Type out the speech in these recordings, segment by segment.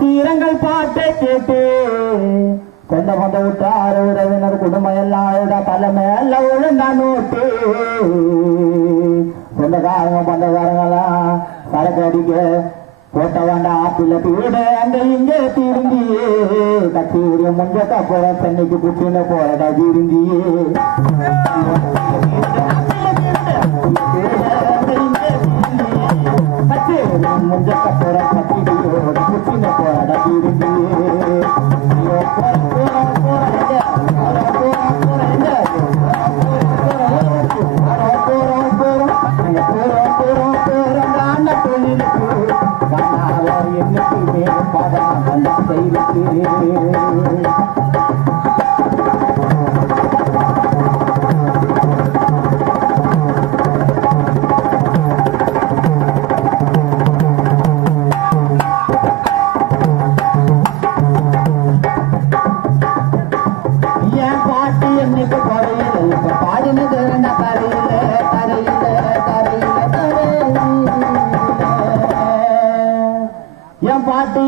தீரங்கள் பாட்டை கேட்டு சொந்த சொந்த விட்டார் உறவினர் குடும்பம் எல்லாம் தலைமையில ஒழுங்கா நோட்டு சொந்தக்காரங்க பந்தக்காரங்களாம் சரக்கு அடிக்க போட்ட வேண்டாம் ஆப்பிள தீட அங்க இங்க திரும்பியே கச்சேரிய முஞ்சக்கா போற சென்னைக்கு புட்டின போறடா திரும்பியே முஞ்சக்க போற கத்திரியோட புட்டின போறடா திரும்பியே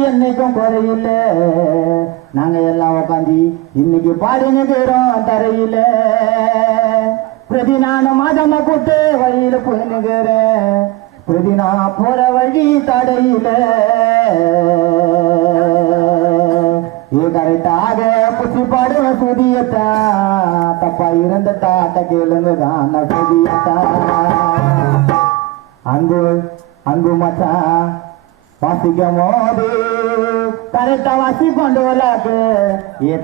என்னைக்கும் குறையில நாங்க எல்லாம் உட்காந்து இன்னைக்கு பாடினுக்கிறோம் தரையில பிரதி நானும் மாதமா கூட்டு வழியில போயினுக்கிறேன் பிரதி நான் போற வழி தடையில கரெக்டாக புத்தி பாடுவ சுதியத்தா தப்பா இருந்தட்டா கேளுங்கதான் சுதியத்தா அன்பு அன்பு மச்சான் வாசிக்கும் போது கரெக்டா வாசிப்போம் டோலாக்கு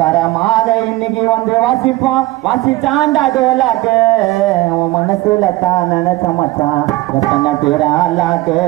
தரமாக இன்னைக்கு வந்து வாசிப்போம் வாசிச்சாண்டா டோலாக்கு உன் மனசுல தான் நினைச்ச மச்சான் எத்தனை பேரா அல்லாக்கு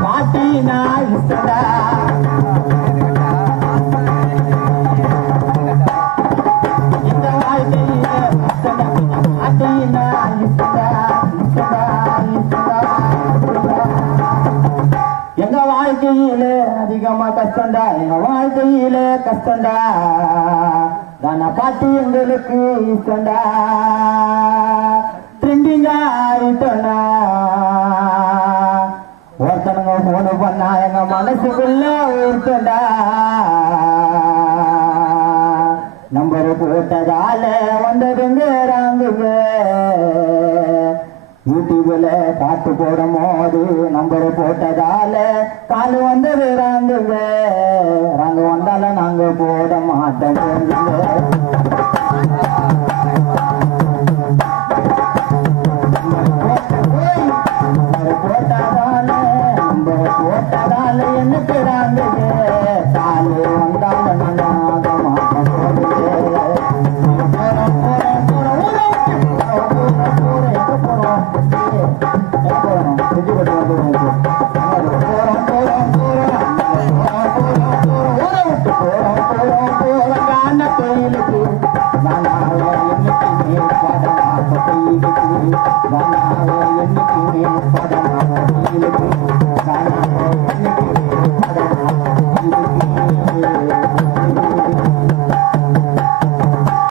பாட்டினா இஷ்டடா எங்க வாழ்க்கையில அதிகமா கஷ்டண்டா எங்க வாழ்க்கையில கஷ்டண்டா தான பாட்டி எங்களுக்கு இஷ்டண்டா ட்ரெண்டிங்கா ஆயிட்டோண்டா ஒருத்தனுங்க போன பண்ணா எங்க மனசுக்குள்ள ஊர்த்தண்டா நம்பர் போட்டதால வந்ததுங்க ராங்குங்க யூடியூப்ல பாட்டு போடும் போது நம்பர் போட்டதால காலு வந்தது ராங்குங்க ராங்கு வந்தால நாங்க போட மாட்டோம் போட்டதால என்ன பேராங்க காலு வந்தால நாங்க மாட்டோம் செஞ்சு போட்டு வந்துடுவோம் போறோம் போறோம் போறோம் காண கோயிலுக்கு நானாவே என்னைக்குமே பாடமாக கோயிலுக்கு நானாவே